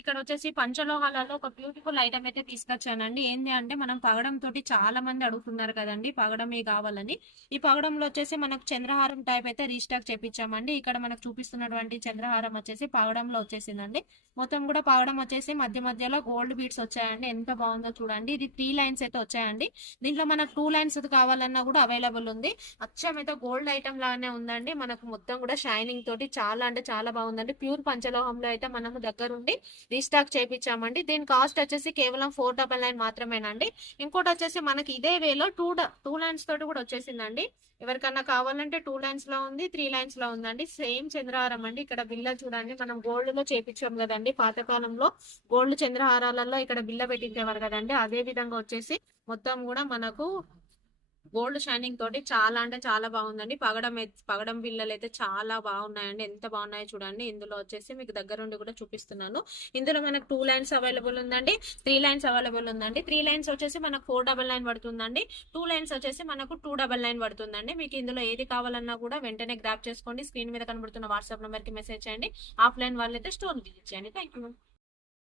ఇక్కడ వచ్చేసి పంచలోహాలలో ఒక బ్యూటిఫుల్ ఐటమ్ అయితే తీసుకొచ్చానండి. ఏంది అంటే మనం పగడం తోటి చాలా మంది అడుగుతున్నారు కదండి, పగడమే కావాలని. ఈ పగడంలో వచ్చేసి మనకు చంద్రహారం టైప్ అయితే రీస్టాక్ చేపించామండి. ఇక్కడ మనకు చూపిస్తున్నటువంటి చంద్రహారం వచ్చేసి పగడంలో వచ్చేసిందండి. మొత్తం కూడా పగడం వచ్చేసి మధ్య మధ్యలో గోల్డ్ బీడ్స్ వచ్చాయండి. ఎంత బాగుందో చూడండి. ఇది 3 లైన్స్ అయితే వచ్చాయండి. దీంట్లో మనకు 2 లైన్స్ కావాలన్నా కూడా అవైలబుల్ ఉంది. అచ్చం అయితే గోల్డ్ ఐటమ్ లాగానే ఉందండి. మనకు మొత్తం కూడా షైనింగ్ తోటి చాలా అంటే చాలా బాగుందండి. ప్యూర్ పంచలోహంలో అయితే మనము దగ్గరుండి రీస్టాక్ చేయించామండి. దీని కాస్ట్ వచ్చేసి కేవలం 499 మాత్రమేనండి. ఇంకోటి వచ్చేసి మనకి ఇదే వేలో టూ లైన్స్ తోటి కూడా వచ్చేసిందండి. ఎవరికన్నా కావాలంటే 2 లైన్స్ లో ఉంది, 3 లైన్స్ లో ఉందండి. సేమ్ చంద్రహారం అండి. ఇక్కడ బిల్ల చూడండి, మనం గోల్డ్ లో చేపించాం కదండి పాతకాలంలో. గోల్డ్ చంద్రహారాలలో ఇక్కడ బిల్ల పెట్టించేవారు కదండి. అదే విధంగా వచ్చేసి మొత్తం కూడా మనకు గోల్డ్ షైనింగ్ తోటి చాలా అంటే చాలా బాగుందండి. పగడం బిల్లలు అయితే చాలా బాగున్నాయండి. ఎంత బాగున్నాయో చూడండి. ఇందులో వచ్చేసి మీకు దగ్గరుండి కూడా చూపిస్తున్నాను. ఇందులో మనకు 2 లైన్స్ అవైలబుల్ ఉందండి, 3 లైన్స్ అవైలబుల్ ఉందండి. 3 లైన్స్ వచ్చేసి మనకు 499 పడుతుందండి. 2 లైన్స్ వచ్చేసి మనకు 299 పడుతుందండి. మీకు ఇందులో ఏది కావాలన్నా కూడా వెంటనే గ్రాప్ చేసుకోండి. స్క్రీన్ మీద కనబడుతున్న వాట్సాప్ నెంబర్ కి మెసేజ్ చేయండి. ఆఫ్లైన్ వాళ్ళైతే స్టోర్ విజిట్ చేయండి. Thank you.